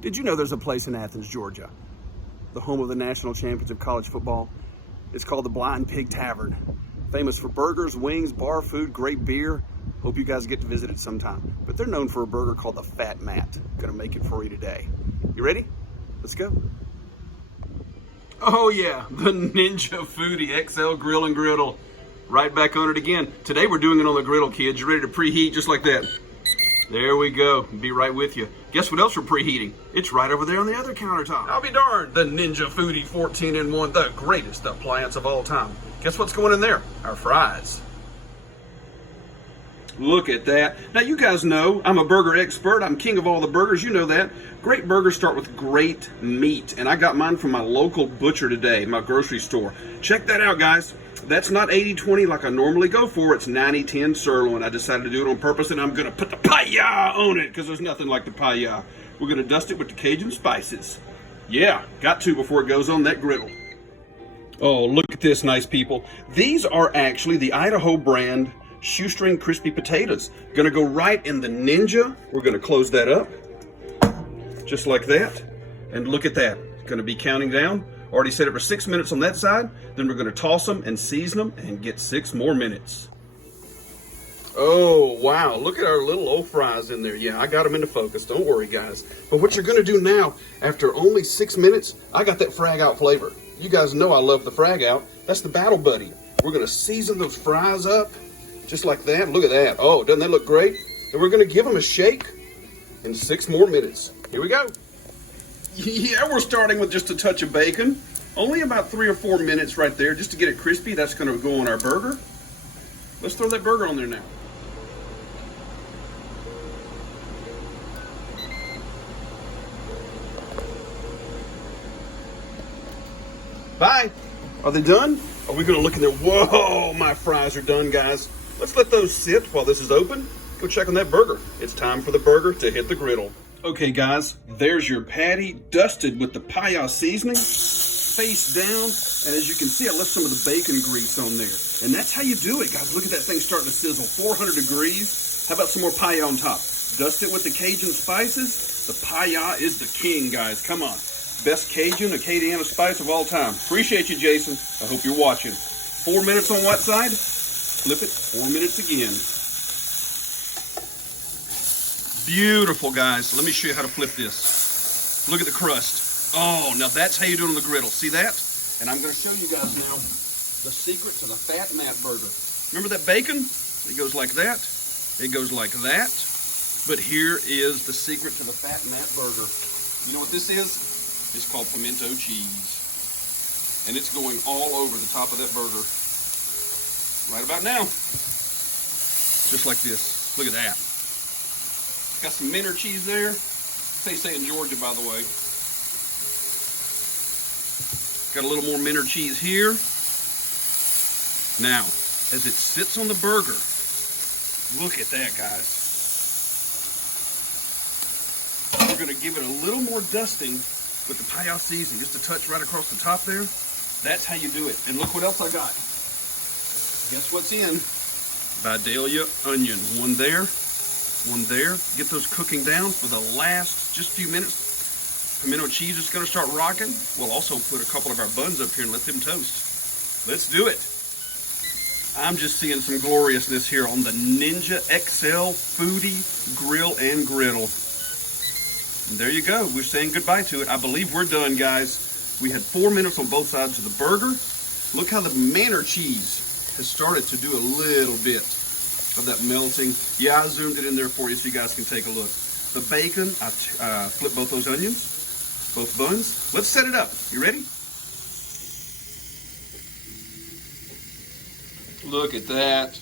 Did you know there's a place in Athens, Georgia, the home of the national champions of college football? It's called the Blind Pig Tavern. Famous for burgers, wings, bar food, great beer. Hope you guys get to visit it sometime. But they're known for a burger called the FATT. Gonna make it for you today. You ready? Let's go. Oh yeah, the Ninja Foodi XL Grill and Griddle. Right back on it again. Today we're doing it on the griddle, kids. You ready to preheat just like that? There we go. Be right with you. Guess what else we're preheating? It's right over there on the other countertop. I'll be darned. The Ninja Foodi 14-in-1, the greatest appliance of all time. Guess what's going in there? Our fries. Look at that. Now you guys know I'm a burger expert. I'm king of all the burgers. You know that. Great burgers start with great meat. And I got mine from my local butcher today, my grocery store. Check that out, guys. That's not 80-20 like I normally go for. It's 90-10 sirloin. I decided to do it on purpose, and I'm going to put the PI-YAHHHH on it because there's nothing like the PI-YAHHHH. We're going to dust it with the Cajun spices. Yeah, got to before it goes on that griddle. Oh, look at this, nice people. These are actually the Idaho Brand shoestring crispy potatoes. Going to go right in the Ninja. We're going to close that up just like that. And look at that. Going to be counting down. Already set it for 6 minutes on that side. Then we're going to toss them and season them and get 6 more minutes. Oh, wow. Look at our little old fries in there. Yeah, I got them into focus. Don't worry, guys. But what you're going to do now, after only 6 minutes, I got that Frag out flavor. You guys know I love the Frag out. That's the Battle Buddy. We're going to season those fries up just like that. Look at that. Oh, doesn't that look great? And we're going to give them a shake in 6 more minutes. Here we go. Yeah, we're starting with just a touch of bacon. Only about 3 or 4 minutes right there just to get it crispy. That's going to go on our burger. Let's throw that burger on there now. Bye. Are they done? Are we going to look in there? Whoa, my fries are done, guys. Let's let those sit while this is open. Go check on that burger. It's time for the burger to hit the griddle. Okay, guys, there's your patty dusted with the PI-YAHHHH seasoning, face down, and as you can see, I left some of the bacon grease on there. And that's how you do it, guys. Look at that thing starting to sizzle, 400 degrees. How about some more PI-YAHHHH on top? Dust it with the Cajun spices. The PI-YAHHHH is the king, guys. Come on. Best Cajun, Acadiana spice of all time. Appreciate you, Jason. I hope you're watching. 4 minutes on what side? Flip it, 4 minutes again. Beautiful, guys. Let me show you how to flip this. Look at the crust. Oh, now that's how you do it on the griddle. See that? And I'm going to show you guys now the secret to the FATT burger. Remember that bacon? It goes like that. It goes like that. But here is the secret to the FATT burger. You know what this is? It's called pimento cheese. And it's going all over the top of that burger. Right about now. Just like this. Look at that. Got some Minter cheese there. Say in Georgia, by the way. Got a little more Minter cheese here. Now, as it sits on the burger, look at that, guys. We're going to give it a little more dusting with the PI-YAHHHH seasoning, just a touch right across the top there. That's how you do it. And look what else I got. Guess what's in? Vidalia onion. One there. One there. Get those cooking down for the last just few minutes. Pimento cheese is going to start rocking. We'll also put a couple of our buns up here and let them toast. Let's do it. I'm just seeing some gloriousness here on the Ninja XL Foodi Grill and Griddle. And there you go. We're saying goodbye to it. I believe we're done, guys. We had 4 minutes on both sides of the burger. Look how the Minter cheese has started to do a little bit of that melting. Yeah, I zoomed it in there for you so you guys can take a look. The bacon, I flipped both those onions, both buns. Let's set it up. You ready? Look at that.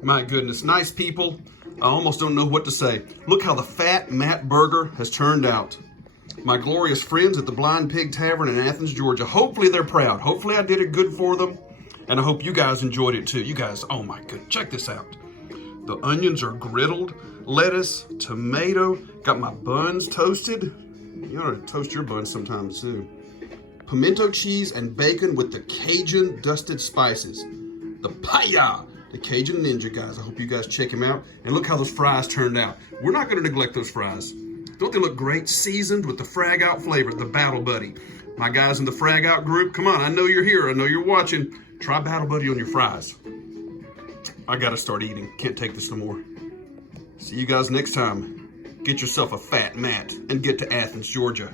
My goodness, nice people. I almost don't know what to say. Look how the FATT burger has turned out. My glorious friends at the Blind Pig Tavern in Athens, Georgia. Hopefully they're proud. Hopefully I did it good for them. And I hope you guys enjoyed it too. You guys, oh my goodness, check this out. The onions are griddled, lettuce, tomato. Got my buns toasted. You ought to toast your buns sometimes too. Pimento cheese and bacon with the Cajun dusted spices. The PI-YAHHHH the Cajun Ninja, guys. I hope you guys check him out. And look how those fries turned out. We're not going to neglect those fries. Don't they look great? Seasoned with the Frag Out flavor, the Battle Buddy. My guys in the Frag Out group, come on, I know you're here. I know you're watching. Try Battle Buddy on your fries. I got to start eating. Can't take this no more. See you guys next time. Get yourself a fat mat and get to Athens, Georgia.